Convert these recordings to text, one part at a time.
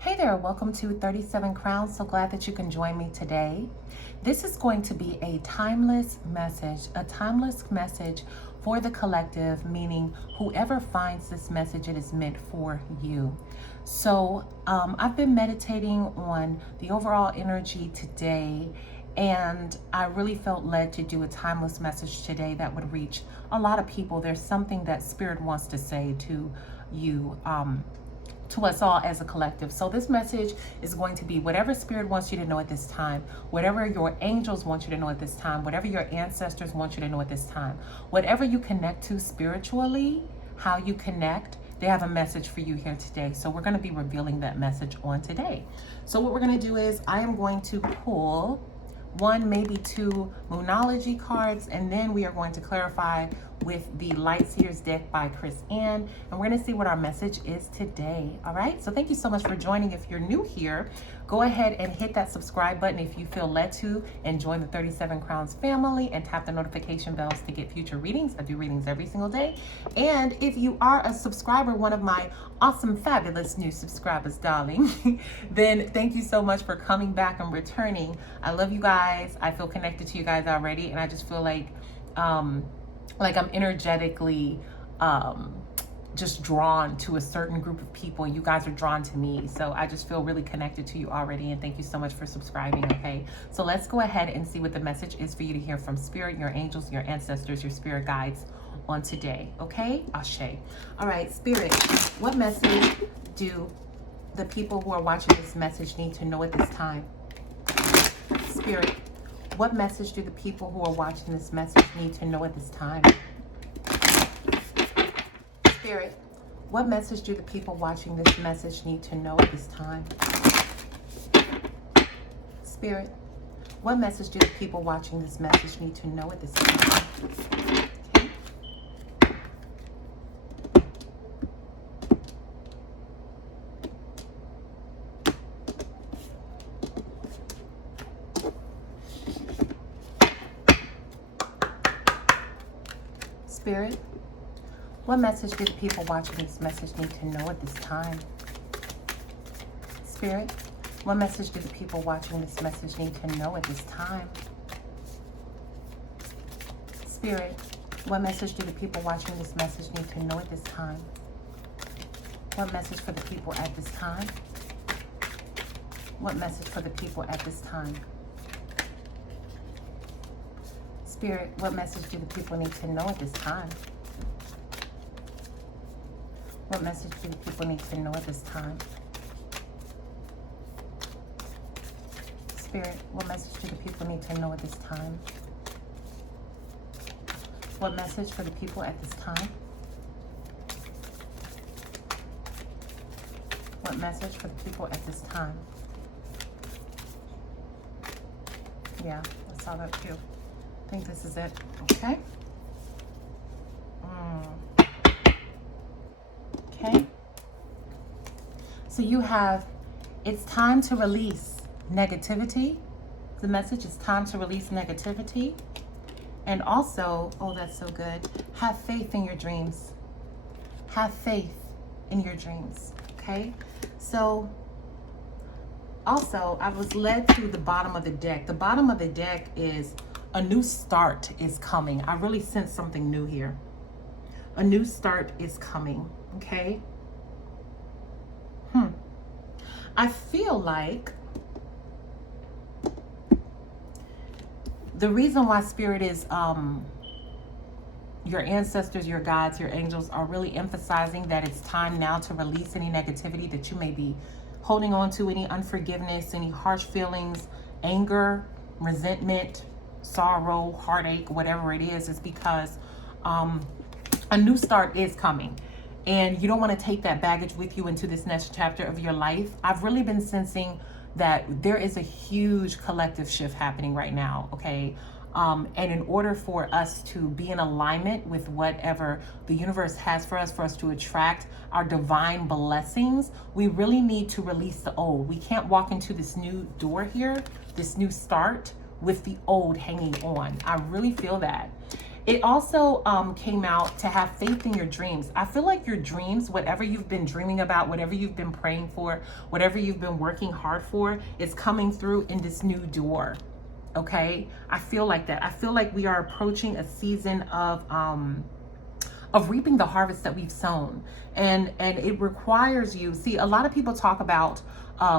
Hey there, welcome to 37 Crowns. So glad that you can join me today. This is going to be a timeless message for the collective, meaning whoever finds this message, it is meant for you. So I've been meditating on the overall energy today, and I really felt led to do a timeless message today that would reach a lot of people. There's something that Spirit wants to say to you, to us all as a collective. So this message is going to be whatever Spirit wants you to know at this time, whatever your angels want you to know at this time, whatever your ancestors want you to know at this time, whatever you connect to spiritually, how you connect, they have a message for you here today. So we're going to be revealing that message on today. So what we're going to do is I am going to pull one, maybe two Moonology cards, and then we are going to clarify with the Light Seers deck by Chris Ann, and we're going to see what our message is today. All right, so thank you so much for joining. If you're new here, go ahead and hit that subscribe button if you feel led to, and join the 37 Crowns family and tap the notification bells to get future readings. I do readings every single day. And if you are a subscriber, one of my awesome, fabulous new subscribers, darling, then thank you so much for coming back and returning. I love you guys. I feel connected to you guys already, and I just feel like I'm energetically just drawn to a certain group of people. You guys are drawn to me, so I just feel really connected to you already, and thank you so much for subscribing. Okay, so let's go ahead and see what the message is for you to hear from Spirit, your angels, your ancestors, your spirit guides on today. Okay, Ashe. All right, Spirit, what message do the people who are watching this message need to know at this time? Spirit, what message do the people who are watching this message need to know at this time? Spirit, what message do the people watching this message need to know at this time? Spirit, what message do the people watching this message need to know at this time? Okay. Spirit, what message do the people watching this message need to know at this time? Spirit, what message do the people watching this message need to know at this time? Spirit, what message do the people watching this message need to know at this time? What message for the people at this time? What message for the people at this time? Spirit, what message do the people need to know at this time? What message do the people need to know at this time? Spirit, what message do the people need to know at this time? What message for the people at this time? What message for the people at this time? Yeah, I saw that too. I think this is it. Okay. Okay. So you have, it's time to release negativity. The message is time to release negativity. And also, oh, that's so good. Have faith in your dreams. Have faith in your dreams. Okay. So also, I was led to the bottom of the deck. The bottom of the deck is a new start is coming. I really sense something new here. A new start is coming. Okay. I feel like the reason why Spirit is your ancestors, your guides, your angels are really emphasizing that it's time now to release any negativity that you may be holding on to, any unforgiveness, any harsh feelings, anger, resentment, sorrow, heartache, whatever it is because a new start is coming. And you don't want to take that baggage with you into this next chapter of your life. I've really been sensing that there is a huge collective shift happening right now, okay? And in order for us to be in alignment with whatever the universe has for us to attract our divine blessings, we really need to release the old. We can't walk into this new door here, this new start, with the old hanging on. I really feel that. It also came out to have faith in your dreams. I feel like your dreams, whatever you've been dreaming about, whatever you've been praying for, whatever you've been working hard for, is coming through in this new door. Okay, I feel like that. I feel like we are approaching a season of reaping the harvest that we've sown, and it requires you. See, a lot of people talk about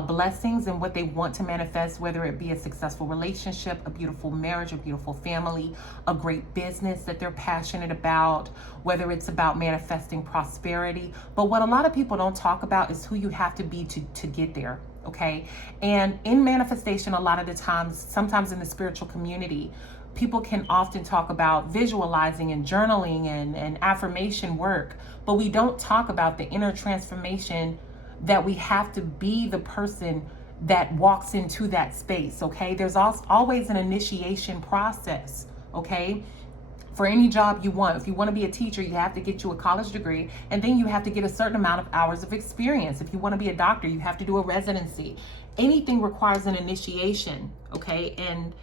blessings and what they want to manifest, whether it be a successful relationship, a beautiful marriage, a beautiful family, a great business that they're passionate about, whether it's about manifesting prosperity. But what a lot of people don't talk about is who you have to be to get there. Okay. And in manifestation, a lot of the times, sometimes in the spiritual community, people can often talk about visualizing and journaling and affirmation work, but we don't talk about the inner transformation that we have to be the person that walks into that space. Okay. There's always an initiation process. Okay. For any job you want, if you want to be a teacher, you have to get you a college degree, and then you have to get a certain amount of hours of experience. If you want to be a doctor, you have to do a residency. Anything requires an initiation, okay? And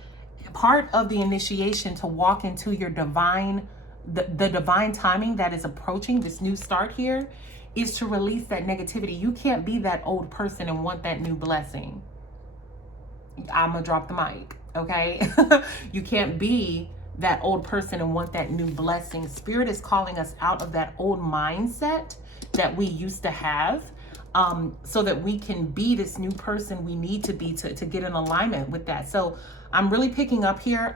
part of the initiation to walk into your divine, the divine timing that is approaching, this new start here, is to release that negativity. You can't be that old person and want that new blessing. I'm gonna drop the mic, okay? You can't be that old person and want that new blessing. Spirit is calling us out of that old mindset that we used to have, so that we can be this new person we need to be to get in alignment with that. So I'm really picking up here.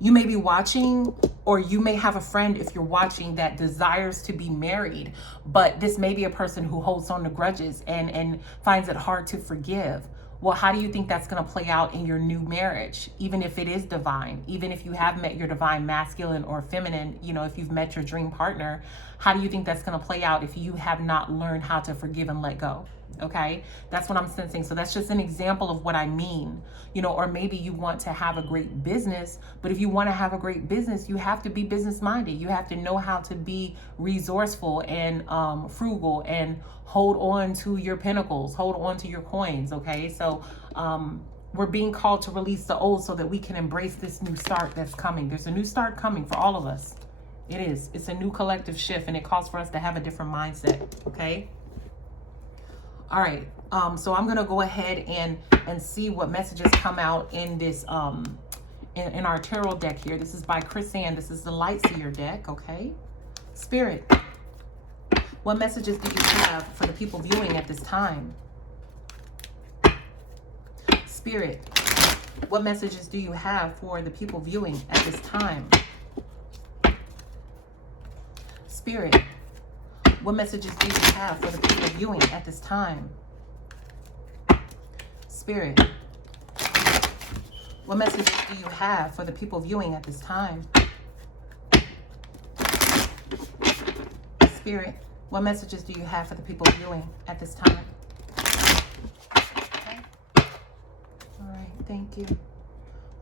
You may be watching, or you may have a friend, if you're watching, that desires to be married, but this may be a person who holds on to grudges and finds it hard to forgive. Well, how do you think that's going to play out in your new marriage? Even if it is divine, even if you have met your divine masculine or feminine, you know, if you've met your dream partner, how do you think that's going to play out if you have not learned how to forgive and let go? Okay, that's what I'm sensing. So that's just an example of what I mean, you know. Or maybe you want to have a great business, but if you want to have a great business, you have to be business minded. You have to know how to be resourceful and frugal and hold on to your pinnacles, hold on to your coins. Okay, so we're being called to release the old so that we can embrace this new start that's coming. There's a new start coming for all of us. It is. It's a new collective shift, and it calls for us to have a different mindset. Okay. All right, so I'm gonna go ahead and see what messages come out in this in our tarot deck here. This is by Chris Ann. This is the Light Seer deck. Okay, Spirit, what messages do you have for the people viewing at this time? Spirit, what messages do you have for the people viewing at this time? Spirit, what messages do you have for the people viewing at this time? Spirit, what messages do you have for the people viewing at this time? Spirit, what messages do you have for the people viewing at this time? Okay. All right, thank you.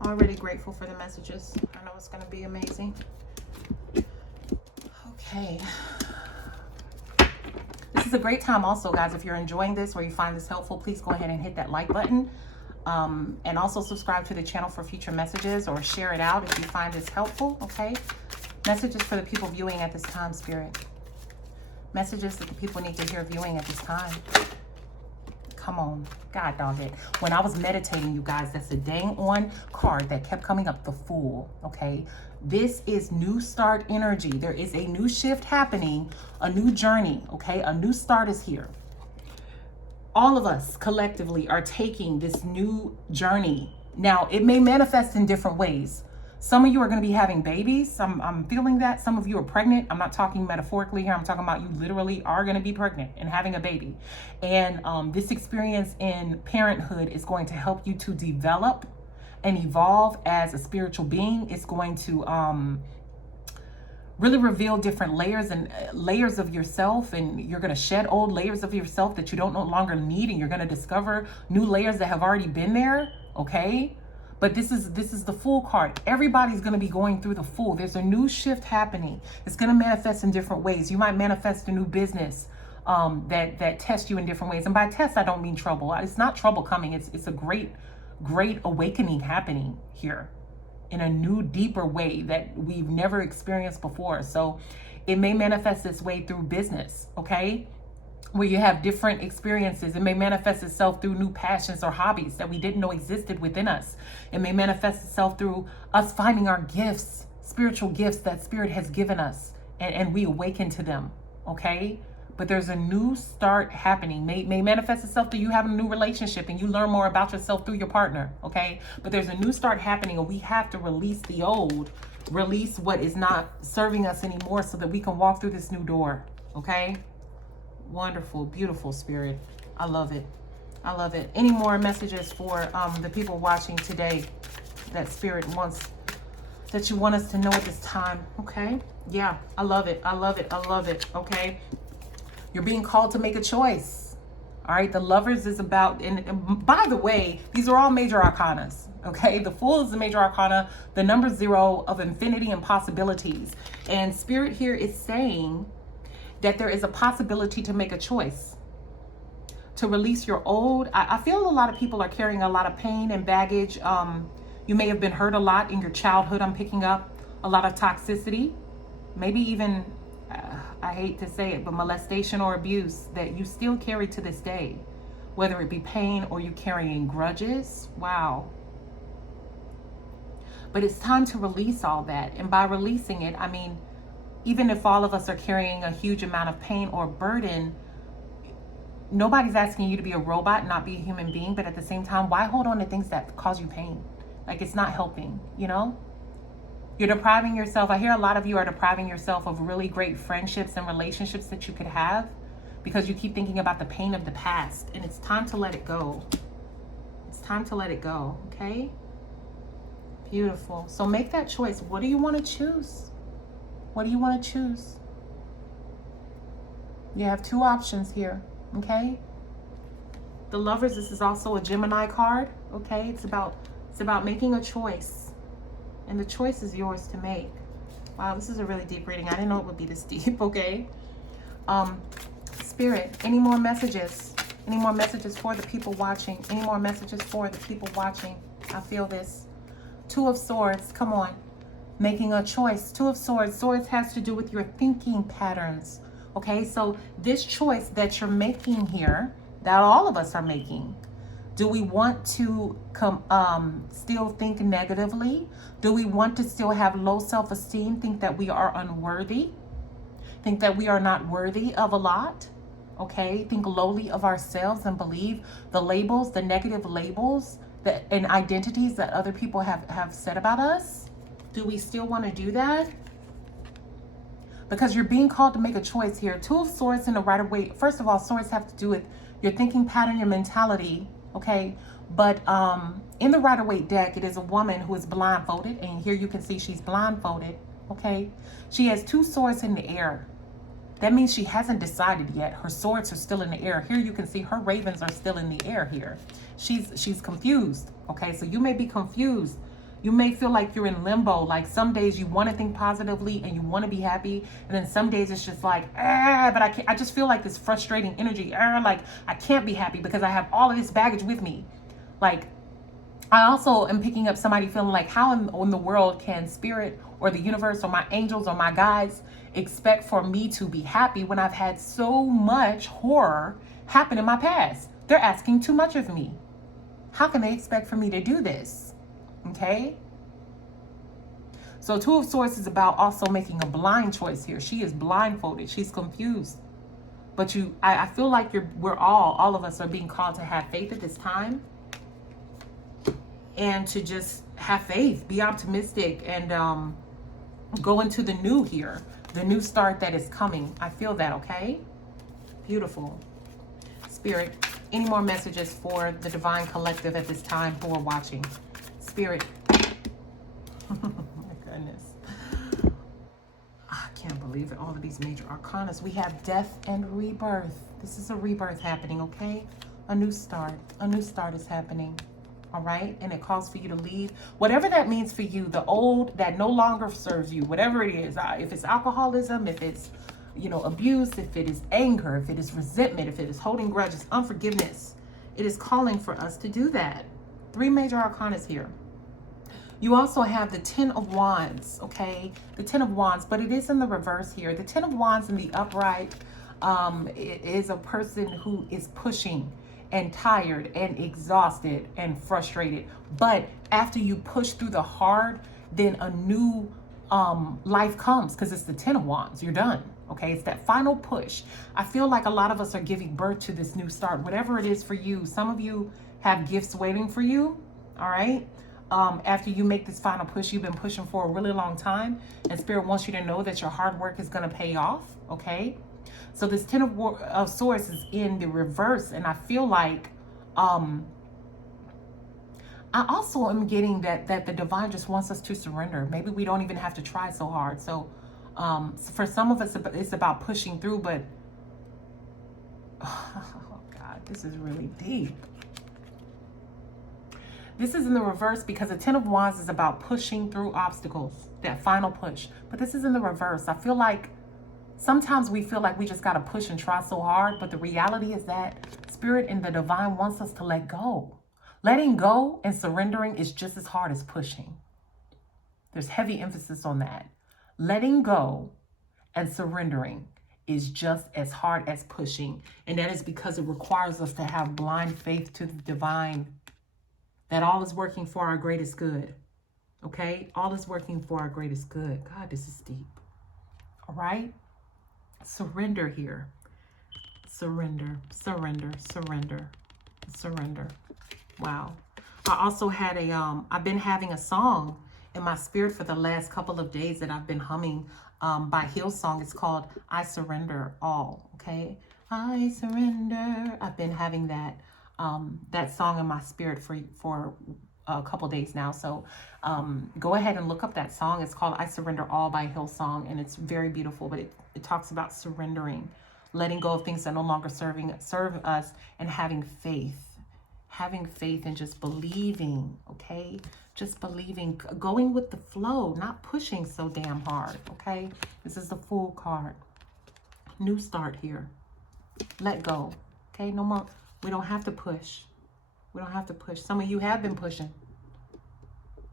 Already grateful for the messages. I know it's going to be amazing. Okay. This is a great time also, guys. If you're enjoying this or you find this helpful, please go ahead and hit that like button. And also subscribe to the channel for future messages, or share it out if you find this helpful, okay? Messages for the people viewing at this time, Spirit. Messages that the people need to hear viewing at this time. Come on. God dog it. When I was meditating, you guys, that's a dang on card that kept coming up, the Fool, okay? This is new start energy. There is a new shift happening, a new journey, okay? A new start is here. All of us collectively are taking this new journey. Now, it may manifest in different ways. Some of you are going to be having babies. I'm feeling that. Some of you are pregnant. I'm not talking metaphorically here. I'm talking about you literally are going to be pregnant and having a baby. And this experience in parenthood is going to help you to develop and evolve as a spiritual being. It's going to really reveal different layers and layers of yourself, and you're going to shed old layers of yourself that you don't no longer need, and you're going to discover new layers that have already been there, okay? But this is the Fool card. Everybody's going to be going through the Fool. There's a new shift happening. It's going to manifest in different ways. You might manifest a new business that tests you in different ways. And by test, I don't mean trouble. It's not trouble coming. It's a great awakening happening here. in a new, deeper way that we've never experienced before. So it may manifest its way through business, okay? Where you have different experiences. It may manifest itself through new passions or hobbies that we didn't know existed within us. It may manifest itself through us finding our gifts, spiritual gifts that Spirit has given us, and we awaken to them, okay? But there's a new start happening. May manifest itself through you having a new relationship and you learn more about yourself through your partner, okay? But there's a new start happening, and we have to release the old, release what is not serving us anymore so that we can walk through this new door, okay? Wonderful, beautiful, Spirit. I love it. I love it. Any more messages for the people watching today that Spirit wants, that you want us to know at this time? Okay. Yeah, I love it. I love it. I love it. Okay. You're being called to make a choice. All right. The Lovers is about, and by the way, these are all major arcanas. Okay. The Fool is the major arcana, the number 0 of infinity and possibilities. And Spirit here is saying that there is a possibility to make a choice, to release your old. I feel a lot of people are carrying a lot of pain and baggage. You may have been hurt a lot in your childhood. I'm picking up a lot of toxicity, maybe even, I hate to say it, but molestation or abuse that you still carry to this day, whether it be pain or you carrying grudges. Wow. But it's time to release all that. And by releasing it, I mean, even if all of us are carrying a huge amount of pain or burden, nobody's asking you to be a robot, not be a human being. But at the same time, why hold on to things that cause you pain? Like, it's not helping, you know? You're depriving yourself. I hear a lot of you are depriving yourself of really great friendships and relationships that you could have because you keep thinking about the pain of the past. And it's time to let it go. It's time to let it go, okay? Beautiful. So make that choice. What do you want to choose? What do you want to choose? You have 2 options here, okay? The Lovers, this is also a Gemini card, okay? It's about making a choice, and the choice is yours to make. Wow, this is a really deep reading. I didn't know it would be this deep, okay? Spirit, any more messages? Any more messages for the people watching? Any more messages for the people watching? I feel this. 2 of Swords, come on. Making a choice. 2 of Swords. Swords has to do with your thinking patterns. Okay, so this choice that you're making here, that all of us are making, do we want to still think negatively? Do we want to still have low self-esteem, think that we are unworthy, think that we are not worthy of a lot? Okay, think lowly of ourselves and believe the labels, the negative labels and identities that other people have said about us? Do we still want to do that? Because you're being called to make a choice here. 2 of Swords in the Rider-Waite. First of all, Swords have to do with your thinking pattern, your mentality, okay? But in the Rider-Waite deck, it is a woman who is blindfolded. And here you can see she's blindfolded, okay? She has 2 swords in the air. That means she hasn't decided yet. Her swords are still in the air. Here you can see her ravens are still in the air here. She's confused, okay? So you may be confused. You may feel like you're in limbo. Like some days you want to think positively and you want to be happy. And then some days it's just like, but I can't. I just feel like this frustrating energy. Like I can't be happy because I have all of this baggage with me. Like I also am picking up somebody feeling like, how in the world can Spirit or the universe or my angels or my guides expect for me to be happy when I've had so much horror happen in my past? They're asking too much of me. How can they expect for me to do this? Okay, so 2 of Swords is about also making a blind choice here. She is blindfolded. She's confused. But I feel like all of us are being called to have faith at this time. And to just have faith, be optimistic, and go into the new here. The new start that is coming. I feel that, okay? Beautiful. Spirit, any more messages for the Divine Collective at this time who are watching? Spirit. Oh my goodness. I can't believe it. All of these major arcanas. We have death and rebirth. This is a rebirth happening, okay? A new start. A new start is happening. All right? And it calls for you to leave. Whatever that means for you, the old that no longer serves you, whatever it is. If it's alcoholism, if it's, abuse, if it is anger, if it is resentment, if it is holding grudges, unforgiveness, it is calling for us to do that. 3 major arcanas here. You also have the Ten of Wands, okay? The Ten of Wands, but it is in the reverse here. The Ten of Wands in the upright it is a person who is pushing and tired and exhausted and frustrated. But after you push through the hard, then a new life comes, because it's the Ten of Wands. You're done. Okay, it's that final push. I feel like a lot of us are giving birth to this new start, whatever it is for you. Some of you have gifts waiting for you. All right. After you make this final push, you've been pushing for a really long time, and Spirit wants you to know that your hard work is going to pay off. Okay. So this Ten of Swords is in the reverse, and I feel like I also am getting that the divine just wants us to surrender. Maybe we don't even have to try so hard. So for some of us, it's about pushing through, but oh God, this is really deep. This is in the reverse because the Ten of Wands is about pushing through obstacles, that final push. But this is in the reverse. I feel like sometimes we feel like we just got to push and try so hard, but the reality is that Spirit and the divine wants us to let go. Letting go and surrendering is just as hard as pushing. There's heavy emphasis on that. Letting go and surrendering is just as hard as pushing. And that is because it requires us to have blind faith to the divine, that all is working for our greatest good. Okay? All is working for our greatest good. God, this is deep. All right? Surrender here. Surrender, surrender, surrender, surrender. Wow. I also had I've been having a song in my spirit for the last couple of days that I've been humming by Hillsong. It's called I Surrender All, okay? I surrender. I've been having that song in my spirit for a couple days now. So go ahead and look up that song. It's called I Surrender All by Hillsong, and it's very beautiful, but it talks about surrendering, letting go of things that no longer serve us, and having faith and just believing, okay? Just believing, going with the flow, not pushing so damn hard, okay? This is the Fool card. New start here. Let go, okay? No more. We don't have to push. We don't have to push. Some of you have been pushing,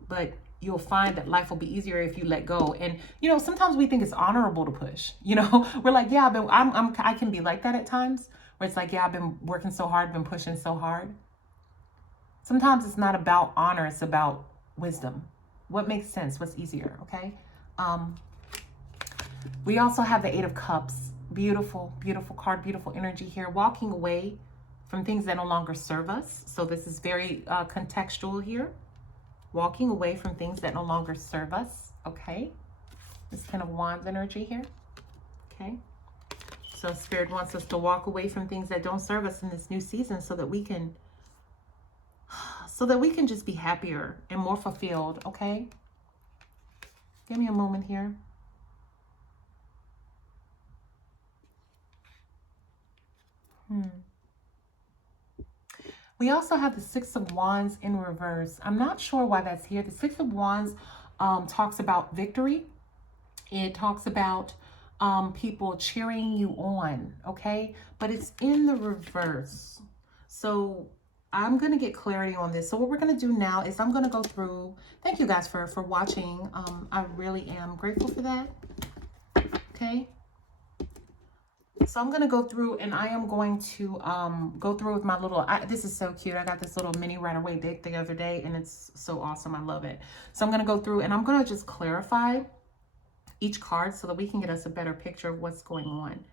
but you'll find that life will be easier if you let go. And you know, sometimes we think it's honorable to push. You know, we're like, yeah, I can be like that at times, where it's like, yeah, I've been working so hard, been pushing so hard. Sometimes it's not about honor, it's about wisdom. What makes sense? What's easier, okay? We also have the Eight of Cups. Beautiful, beautiful card, beautiful energy here. Walking away from things that no longer serve us. So this is very contextual here. Walking away from things that no longer serve us, okay? This Ten of Wands energy here, okay? So Spirit wants us to walk away from things that don't serve us in this new season so that we can just be happier and more fulfilled, okay? Give me a moment here. We also have the Six of Wands in reverse. I'm not sure why that's here. The Six of Wands talks about victory. It talks about people cheering you on, okay? But it's in the reverse. So I'm going to get clarity on this. So what we're going to do now is I'm going to go through. Thank you guys for watching. I really am grateful for that. Okay. So I'm going to go through, and I am going to go through with my little, this is so cute. I got this little mini Rider-Waite deck the other day, and it's so awesome. I love it. So I'm going to go through, and I'm going to just clarify each card so that we can get us a better picture of what's going on.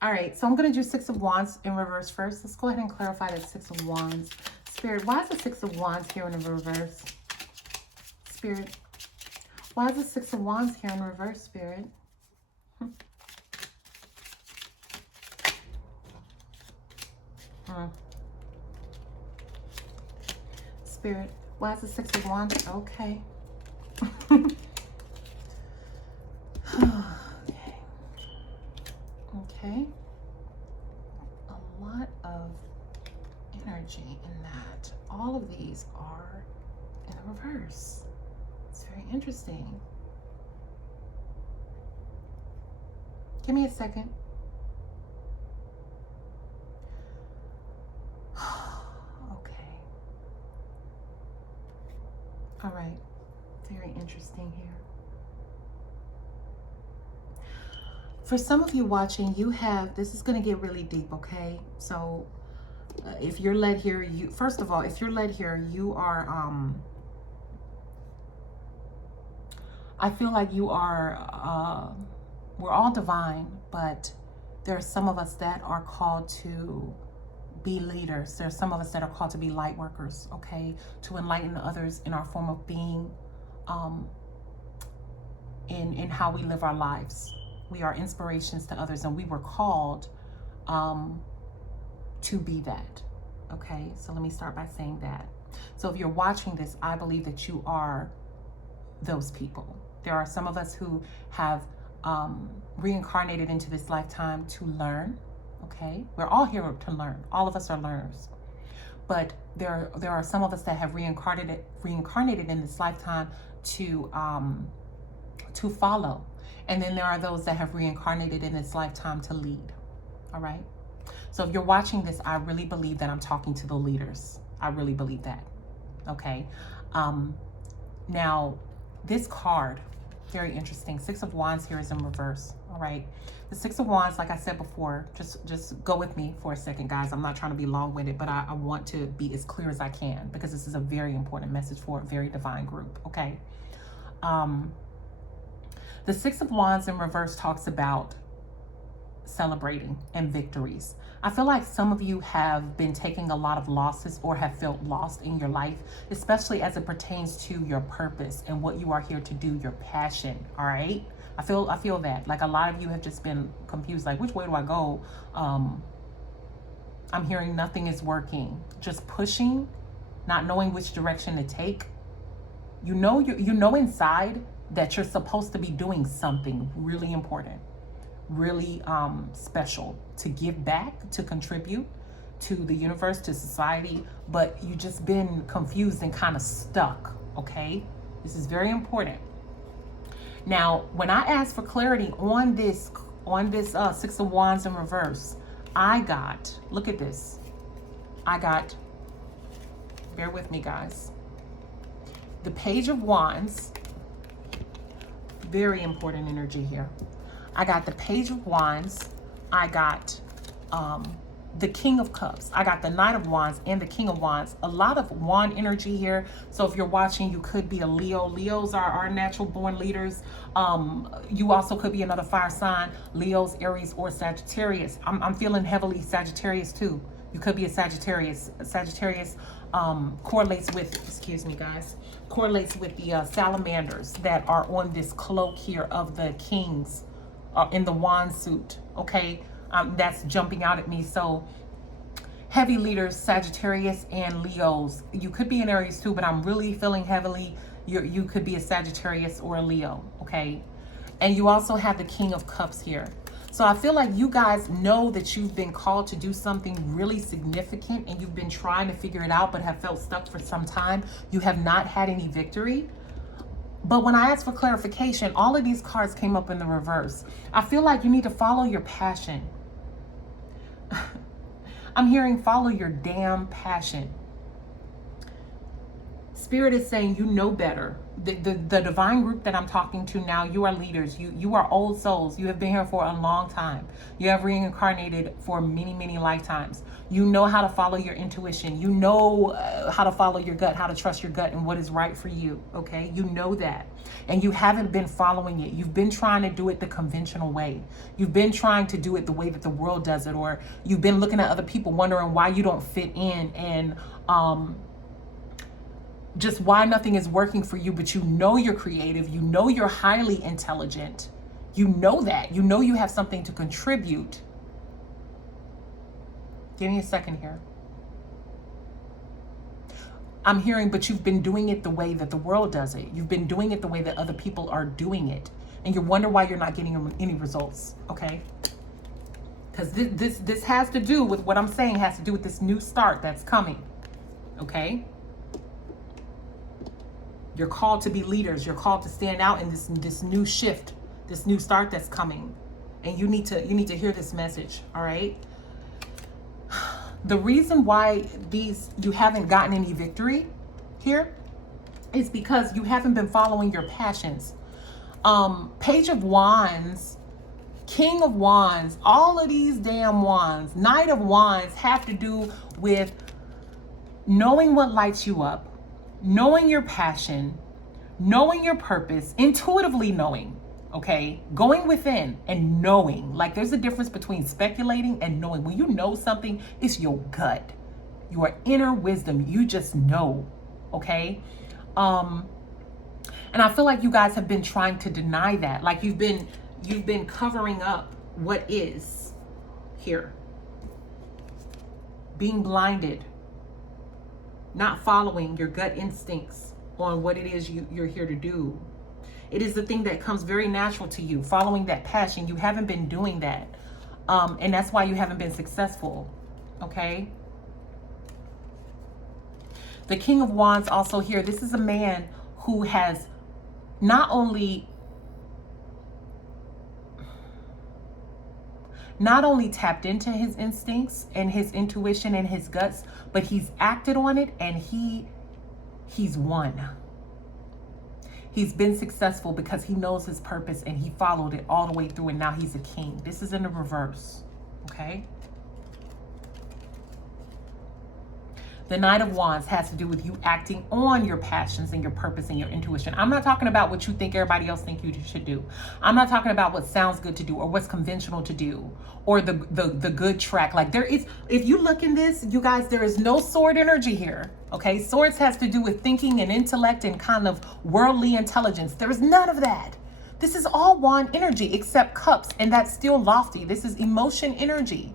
All right, so I'm going to do Six of Wands in reverse first. Let's go ahead and clarify that Six of Wands. Spirit, why is the Six of Wands here in the reverse? Spirit, why is the Six of Wands here in reverse, Spirit? Spirit, why is the Six of Wands? Okay. Okay. A lot of energy in that. All of these are in the reverse. It's very interesting. Give me a second. Okay. All right. Very interesting here. For some of you watching, you have, this is going to get really deep, okay? So if you're led here, you, first of all, if you're led here, you are, I feel like you are, we're all divine, but there are some of us that are called to be leaders. There are some of us that are called to be light workers, okay? To enlighten others in our form of being, in how we live our lives. We are inspirations to others, and we were called to be that, okay? So let me start by saying that. So if you're watching this, I believe that you are those people. There are some of us who have reincarnated into this lifetime to learn, okay? We're all here to learn. All of us are learners. But there are some of us that have reincarnated in this lifetime to follow. And then there are those that have reincarnated in this lifetime to lead, all right? So if you're watching this, I really believe that I'm talking to the leaders. I really believe that, okay? Now, this card, very interesting. Six of Wands here is in reverse, all right? The Six of Wands, like I said before, just go with me for a second, guys. I'm not trying to be long-winded, but I want to be as clear as I can because this is a very important message for a very divine group, okay? The Six of Wands in reverse talks about celebrating and victories. I feel like some of you have been taking a lot of losses or have felt lost in your life, especially as it pertains to your purpose and what you are here to do, your passion, all right? I feel that. Like a lot of you have just been confused, like, which way do I go? I'm hearing nothing is working. Just pushing, not knowing which direction to take. You know inside that you're supposed to be doing something really important, really special, to give back, to contribute to the universe, to society, but you just been confused and kind of stuck, okay? This is very important. Now, when I asked for clarity on this Six of Wands in reverse, I got, look at this, I got, bear with me, guys, the Page of Wands. Very important energy here. I got the Page of Wands. I got the King of Cups. I got the Knight of Wands and the King of Wands. A lot of wand energy here. So if you're watching, you could be a Leo. Leos are our natural born leaders. You also could be another fire sign, Leos, Aries, or Sagittarius. I'm feeling heavily Sagittarius too. You could be a Sagittarius. Sagittarius correlates with, excuse me, guys, correlates with the salamanders that are on this cloak here of the kings in the wand suit, okay? That's jumping out at me. So heavy leaders, Sagittarius and Leos. You could be an Aries too, but I'm really feeling heavily you could be a Sagittarius or a Leo, okay? And you also have the King of Cups here. So I feel like you guys know that you've been called to do something really significant and you've been trying to figure it out but have felt stuck for some time. You have not had any victory. But when I asked for clarification, all of these cards came up in the reverse. I feel like you need to follow your passion. I'm hearing follow your damn passion. Spirit is saying you know better. The divine group that I'm talking to now, you are leaders. You are old souls. You have been here for a long time. You have reincarnated for many, many lifetimes. You know how to follow your intuition. You know how to follow your gut, how to trust your gut and what is right for you, okay? You know that. And you haven't been following it. You've been trying to do it the conventional way. You've been trying to do it the way that the world does it, or you've been looking at other people wondering why you don't fit in and just why nothing is working for you, but you know you're creative, you know you're highly intelligent, you know that, you know you have something to contribute. Give me a second here. I'm hearing, but you've been doing it the way that the world does it. You've been doing it the way that other people are doing it. And you wonder why you're not getting any results, okay? Because this has to do with what I'm saying, has to do with this new start that's coming, okay? You're called to be leaders. You're called to stand out in this new shift, this new start that's coming. And you need to hear this message, all right? The reason why you haven't gotten any victory here It's because you haven't been following your passions. Page of Wands, King of Wands, all of these damn wands, Knight of Wands have to do with knowing what lights you up, knowing your passion, knowing your purpose, intuitively knowing, okay? Going within and knowing. Like, there's a difference between speculating and knowing. When you know something, it's your gut, your inner wisdom. You just know, okay? And I feel like you guys have been trying to deny that. Like, you've been covering up what is here. Being blinded. Not following your gut instincts on what it is you're here to do. It is the thing that comes very natural to you, following that passion. You haven't been doing that. And that's why you haven't been successful, okay? The King of Wands also here. This is a man who has not only tapped into his instincts and his intuition and his guts, but he's acted on it, and he's won. He's been successful because he knows his purpose and he followed it all the way through, and now he's a king. This is in the reverse, okay? The Knight of Wands has to do with you acting on your passions and your purpose and your intuition. I'm not talking about what you think everybody else think you should do. I'm not talking about what sounds good to do or what's conventional to do or the good track. Like, there is, if you look in this, you guys, there is no sword energy here, okay? Swords has to do with thinking and intellect and kind of worldly intelligence. There is none of that. This is all wand energy except cups, and that's still lofty. This is emotion energy,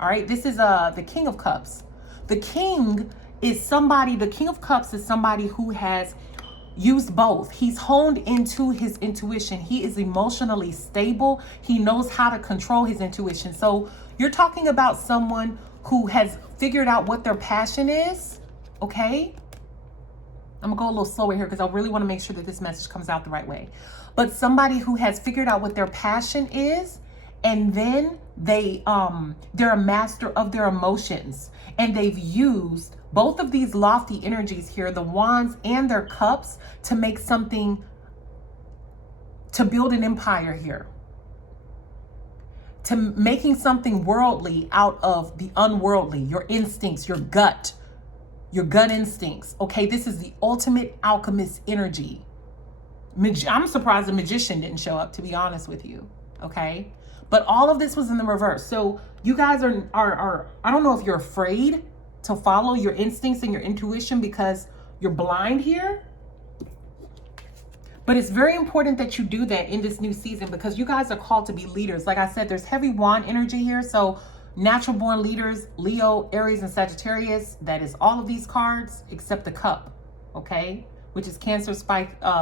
all right? This is the King of Cups. The King is somebody, the King of Cups is somebody who has used both. He's honed into his intuition. He is emotionally stable. He knows how to control his intuition. So you're talking about someone who has figured out what their passion is, okay? I'm gonna go a little slower here because I really want to make sure that this message comes out the right way. But somebody who has figured out what their passion is, and then they're a master of their emotions, and they've used both of these lofty energies here, the wands and their cups, to make something, to build an empire here, to making something worldly out of the unworldly, your instincts, your gut instincts. Okay, this is the ultimate alchemist energy. I'm surprised the magician didn't show up, to be honest with you. Okay, but all of this was in the reverse. So you guys are I don't know if you're afraid to follow your instincts and your intuition because you're blind here, but it's very important that you do that in this new season because you guys are called to be leaders. Like I said, there's heavy wand energy here. So natural born leaders, Leo, Aries, and Sagittarius, that is all of these cards except the cup, okay? Which is Cancer,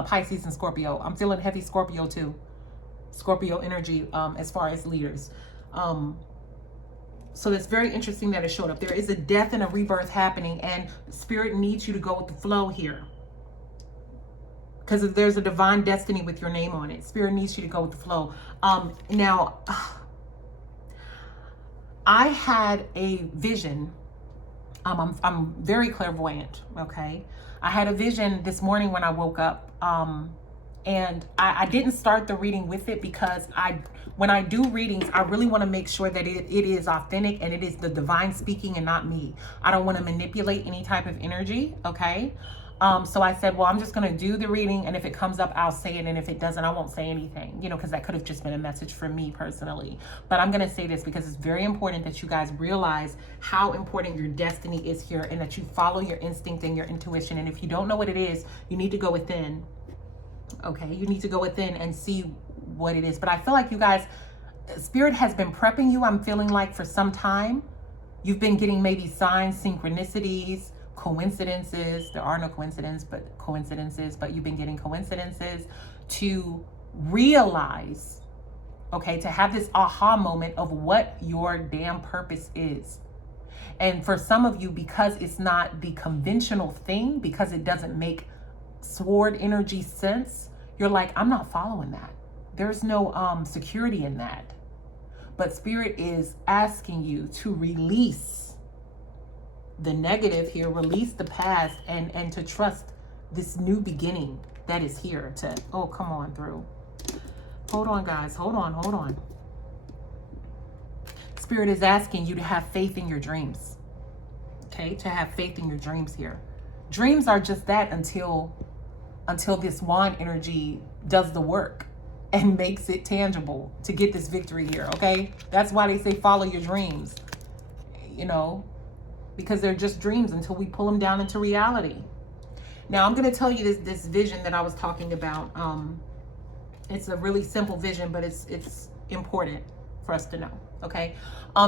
Pisces, and Scorpio. I'm feeling heavy Scorpio too. Scorpio energy as far as leaders. So it's very interesting that it showed up. There is a death and a rebirth happening, and Spirit needs you to go with the flow here. Because there's a divine destiny with your name on it. Spirit needs you to go with the flow. Now, I had a vision. I'm very clairvoyant, okay? I had a vision this morning when I woke up. And I didn't start the reading with it because when I do readings, I really want to make sure that it is authentic and it is the divine speaking and not me. I don't want to manipulate any type of energy, okay? So I said, well, I'm just going to do the reading, and if it comes up, I'll say it, and if it doesn't, I won't say anything, you know, because that could have just been a message for me personally. But I'm going to say this because it's very important that you guys realize how important your destiny is here, and that you follow your instinct and your intuition. And if you don't know what it is, you need to go within. Okay, you need to go within and see what it is. But I feel like you guys, Spirit has been prepping you, I'm feeling like, for some time. You've been getting maybe signs, synchronicities, coincidences. There are no coincidences, but you've been getting coincidences to realize, okay, to have this aha moment of what your damn purpose is. And for some of you, because it's not the conventional thing, because it doesn't make sword energy sense, you're like, I'm not following that. There's no security in that. But Spirit is asking you to release the negative here, release the past, and to trust this new beginning that is here to, oh, come on through. Hold on, guys. Hold on. Spirit is asking you to have faith in your dreams. Okay, to have faith in your dreams here. Dreams are just that until this wand energy does the work and makes it tangible to get this victory here, okay? That's why they say follow your dreams, you know, because they're just dreams until we pull them down into reality. Now, I'm going to tell you this vision that I was talking about. It's a really simple vision, but it's important for us to know, okay?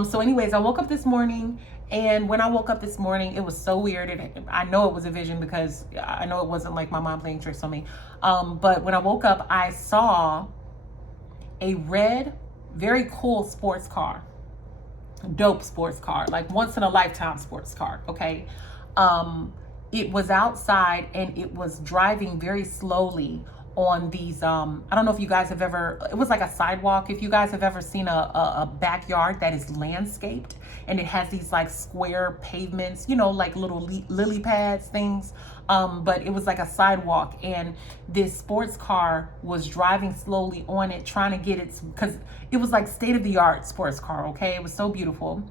So anyways, I woke up this morning, and when I woke up this morning, it was so weird. I know it was a vision because I know it wasn't like my mom playing tricks on me. But when I woke up, I saw a red, very cool sports car, dope sports car, like once in a lifetime sports car, okay? It was outside and it was driving very slowly on these, I don't know if you guys have ever, it was like a sidewalk. If you guys have ever seen a backyard that is landscaped and it has these like square pavements, you know, like little lily pads things. But it was like a sidewalk, and this sports car was driving slowly on it, trying to get its, because it was like state-of-the-art sports car, okay? It was so beautiful,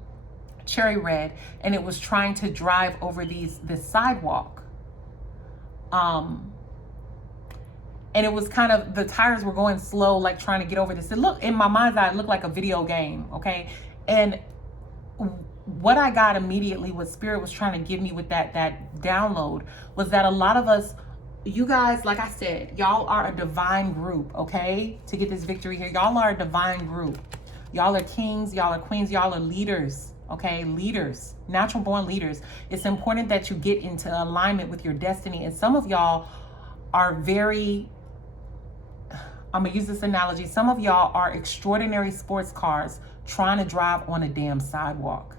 cherry red, and it was trying to drive over this sidewalk. And it was kind of, the tires were going slow, like trying to get over this. It looked, in my mind's eye, it looked like a video game, okay? And what I got immediately, what Spirit was trying to give me with that download, was that a lot of us, you guys, like I said, y'all are a divine group, okay? To get this victory here, y'all are a divine group. Y'all are kings, y'all are queens, y'all are leaders, okay? Leaders, natural born leaders. It's important that you get into alignment with your destiny. And some of y'all are very, I'm gonna use this analogy. Some of y'all are extraordinary sports cars trying to drive on a damn sidewalk.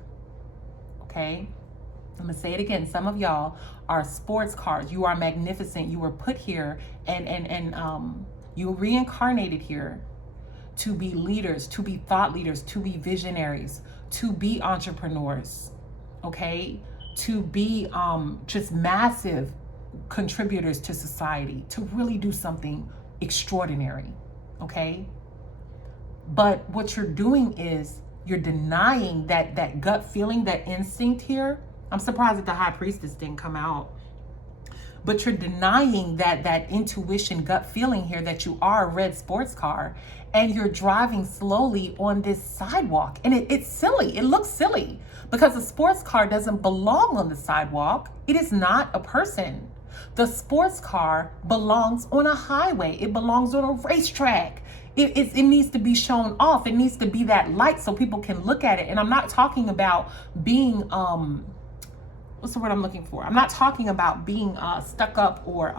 Okay? I'm gonna say it again. Some of y'all are sports cars. You are magnificent. You were put here and you were reincarnated here to be leaders, to be thought leaders, to be visionaries, to be entrepreneurs, okay? To be just massive contributors to society, to really do something extraordinary, okay? But what you're doing is you're denying that gut feeling, that instinct here. I'm surprised that the high priestess didn't come out. But you're denying that intuition, gut feeling here that you are a red sports car, and you're driving slowly on this sidewalk. And it's silly. It looks silly because a sports car doesn't belong on the sidewalk. It is not a person. The sports car belongs on a highway. It belongs on a racetrack. It needs to be shown off. It needs to be that light so people can look at it. And I'm not talking about being, what's the word I'm looking for? I'm not talking about being stuck up or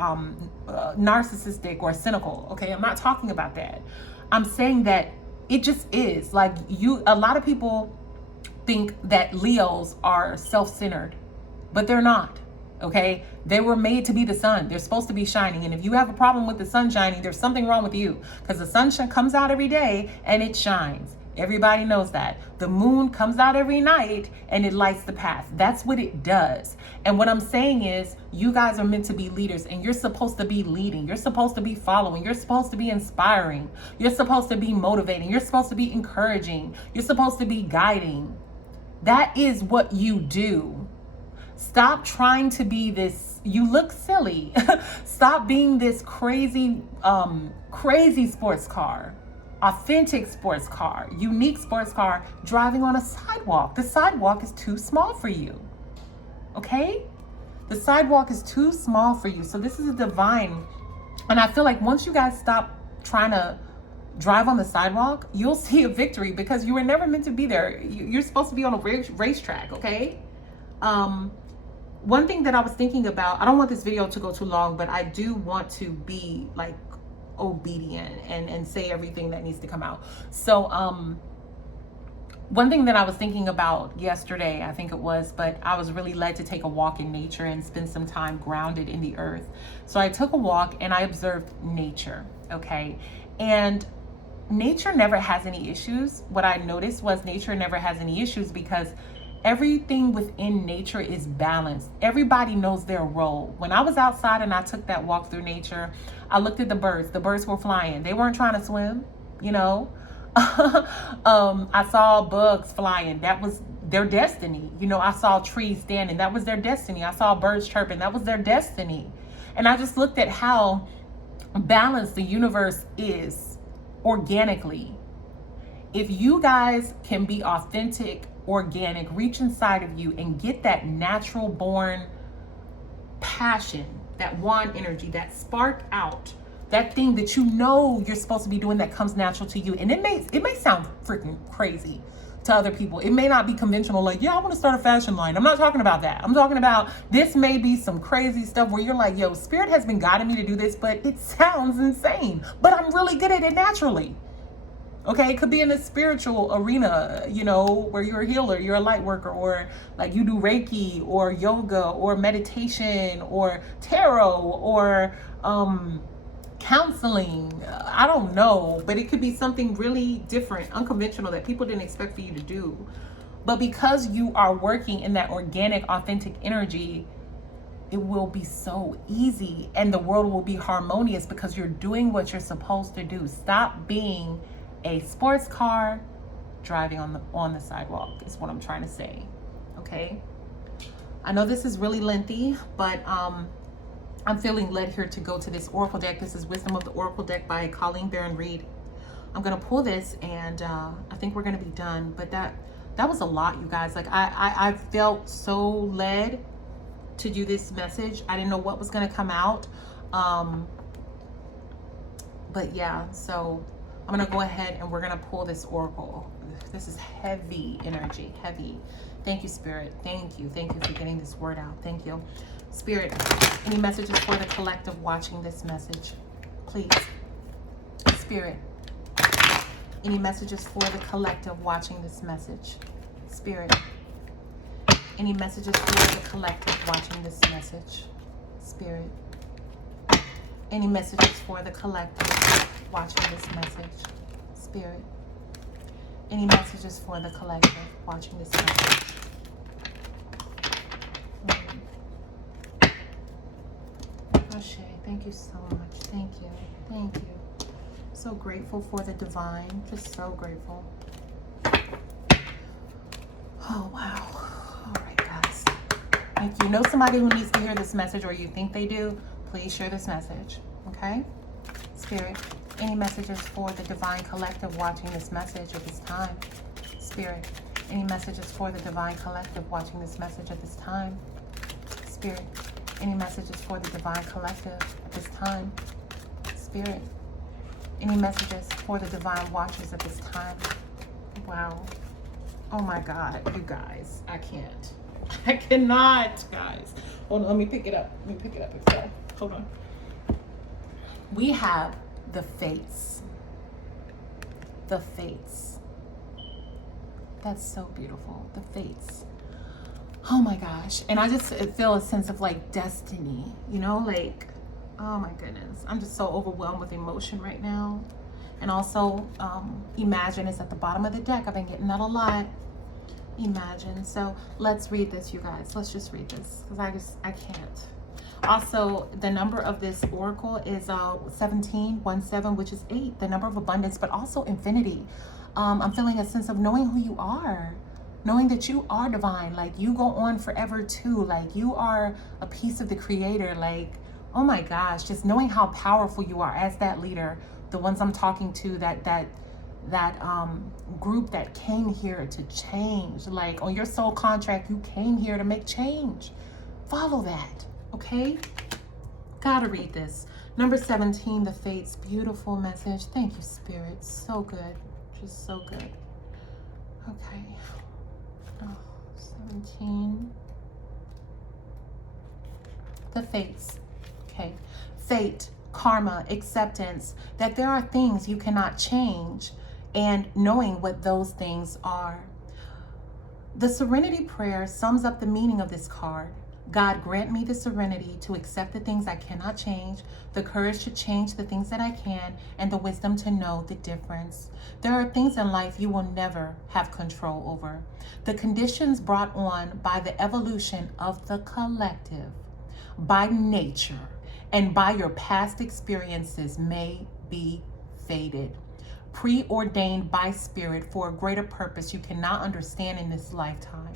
narcissistic or cynical, okay? I'm not talking about that. I'm saying that it just is. Like a lot of people think that Leos are self-centered, but they're not. Okay, they were made to be the sun. They're supposed to be shining. And if you have a problem with the sun shining, there's something wrong with you, because the sun comes out every day and it shines. Everybody knows that. The moon comes out every night and it lights the path. That's what it does. And what I'm saying is, you guys are meant to be leaders, and you're supposed to be leading. You're supposed to be following. You're supposed to be inspiring. You're supposed to be motivating. You're supposed to be encouraging. You're supposed to be guiding. That is what you do. Stop trying to be this, you look silly. Stop being this crazy sports car, authentic sports car, unique sports car driving on a sidewalk. The sidewalk is too small for you, okay? The sidewalk is too small for you. So this is a divine, and I feel like once you guys stop trying to drive on the sidewalk, you'll see a victory, because you were never meant to be there. You're supposed to be on a racetrack, okay? One thing that I was thinking about, I don't want this video to go too long, but I do want to be like obedient and say everything that needs to come out. So one thing that I was thinking about yesterday, I think it was, but I was really led to take a walk in nature and spend some time grounded in the earth. So I took a walk and I observed nature, okay? And nature never has any issues. What I noticed was nature never has any issues because Everything within nature is balanced. Everybody knows their role. When I was outside and I took that walk through nature, I looked at the birds. The birds were flying. They weren't trying to swim, you know. I saw bugs flying. That was their destiny. You know, I saw trees standing. That was their destiny. I saw birds chirping. That was their destiny. And I just looked at how balanced the universe is organically. If you guys can be authentic, organic, reach inside of you and get that natural born passion, that wand energy, that spark out, that thing that you know you're supposed to be doing that comes natural to you. And it may sound freaking crazy to other people. It may not be conventional, like, yeah, I want to start a fashion line. I'm not talking about that. I'm talking about this may be some crazy stuff where you're like, yo, spirit has been guiding me to do this, but it sounds insane, but I'm really good at it naturally. Okay, it could be in the spiritual arena, you know, where you're a healer, you're a light worker, or like you do Reiki or yoga or meditation or tarot or counseling. I don't know, but it could be something really different, unconventional that people didn't expect for you to do. But because you are working in that organic, authentic energy, it will be so easy and the world will be harmonious because you're doing what you're supposed to do. Stop being a sports car driving on the sidewalk is what I'm trying to say. Okay, I know this is really lengthy, but I'm feeling led here to go to this oracle deck. This is Wisdom of the Oracle deck by Colleen Reed. I'm gonna pull this and I think we're gonna be done, but that was a lot, you guys. Like I felt so led to do this message. I didn't know what was gonna come out, but yeah, so I'm gonna go ahead and we're gonna pull this oracle. This is heavy energy, heavy. Thank you, Spirit. Thank you for getting this word out. Thank you, Spirit. Any messages for the collective watching this message, please? Spirit. Any messages for the collective watching this message, Spirit? Any messages for the collective watching this message, Spirit? Any messages for the collective watching this message, Spirit? Any messages for the collective watching this message? Ashe, thank you so much. Thank you. Thank you. So grateful for the divine. Just so grateful. Oh, wow. All right, guys. If you know somebody who needs to hear this message or you think they do, please share this message. Okay? Spirit. Any messages for the divine collective watching this message at this time? Spirit. Any messages for the divine collective watching this message at this time? Spirit. Any messages for the divine collective at this time? Spirit. Any messages for the divine watchers at this time? Wow. Oh my God, you guys. I can't. I cannot, guys. Hold on, let me pick it up. Hold on. We have the fates. The fates. That's so beautiful. The fates. Oh my gosh. And I just feel a sense of like destiny, you know, like, oh my goodness. I'm just so overwhelmed with emotion right now. And also, imagine is at the bottom of the deck. I've been getting that a lot. Imagine. So let's read this, you guys. Let's just read this because I can't. Also, the number of this oracle is 1717, which is 8, the number of abundance, but also infinity. I'm feeling a sense of knowing who you are, knowing that you are divine, like you go on forever too, like you are a piece of the creator, like, oh my gosh, just knowing how powerful you are as that leader, the ones I'm talking to, that group that came here to change, like on your soul contract, you came here to make change. Follow that. Okay, gotta read this. Number 17, the fates. Beautiful message. Thank you, Spirit. So good. Just so good. Okay. Oh, 17. The fates. Okay. Fate, karma, acceptance, that there are things you cannot change, and knowing what those things are. The Serenity Prayer sums up the meaning of this card. God, grant me the serenity to accept the things I cannot change, the courage to change the things that I can, and the wisdom to know the difference. There are things in life you will never have control over. The conditions brought on by the evolution of the collective, by nature, and by your past experiences may be fated, preordained by spirit for a greater purpose you cannot understand in this lifetime.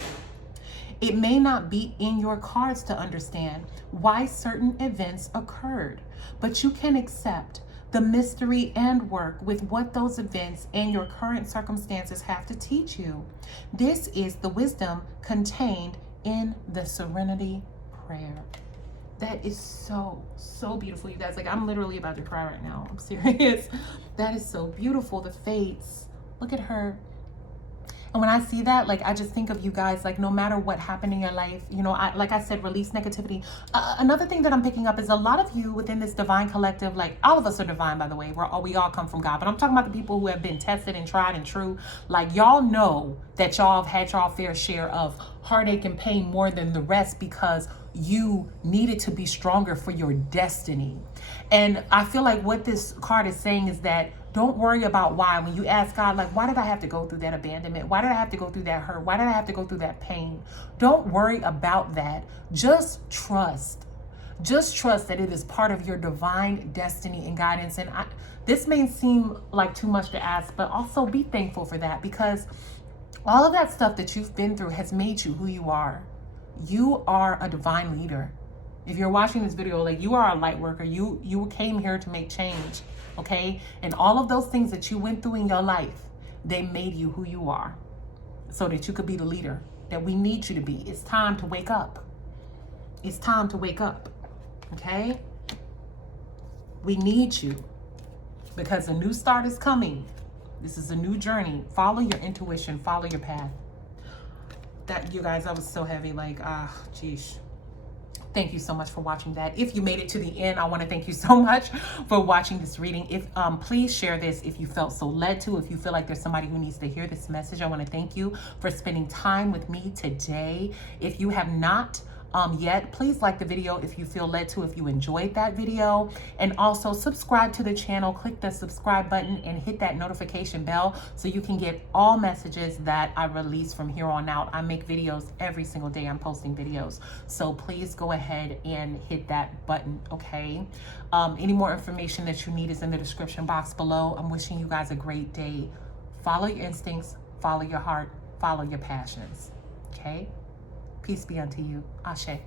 It may not be in your cards to understand why certain events occurred, but you can accept the mystery and work with what those events and your current circumstances have to teach you. This is the wisdom contained in the Serenity Prayer. That is so beautiful, you guys. Like, I'm literally about to cry right now. I'm serious. That is so beautiful. The fates. Look at her. And when I see that, like, I just think of you guys, like, no matter what happened in your life, you know, like I said, release negativity. Another thing that I'm picking up is a lot of you within this divine collective, like, all of us are divine, by the way. We all come from God. But I'm talking about the people who have been tested and tried and true. Like, y'all know that y'all have had y'all fair share of heartache and pain more than the rest because you needed to be stronger for your destiny. And I feel like what this card is saying is that don't worry about why. When you ask God, like, why did I have to go through that abandonment? Why did I have to go through that hurt? Why did I have to go through that pain? Don't worry about that. Just trust. Just trust that it is part of your divine destiny and guidance. And this may seem like too much to ask, but also be thankful for that, because all of that stuff that you've been through has made you who you are. You are a divine leader. If you're watching this video, like, you are a light worker. You came here to make change, okay? And all of those things that you went through in your life, they made you who you are so that you could be the leader that we need you to be. It's time to wake up. It's time to wake up, okay? We need you because a new start is coming. This is a new journey. Follow your intuition. Follow your path. That, you guys, that was so heavy. Like, geez. Thank you so much for watching that. If you made it to the end, I want to thank you so much for watching this reading. If please share this if you felt so led to. If you feel like there's somebody who needs to hear this message, I want to thank you for spending time with me today. If you have not yet, please like the video if you feel led to, if you enjoyed that video, and also subscribe to the channel. Click the subscribe button and hit that notification bell so you can get all messages that I release from here on out. I make videos every single day. I'm posting videos, so please go ahead and hit that button, okay? Any more information that you need is in the description box below. I'm wishing you guys a great day. Follow your instincts, follow your heart, follow your passions, okay? Peace be unto you. Ashe.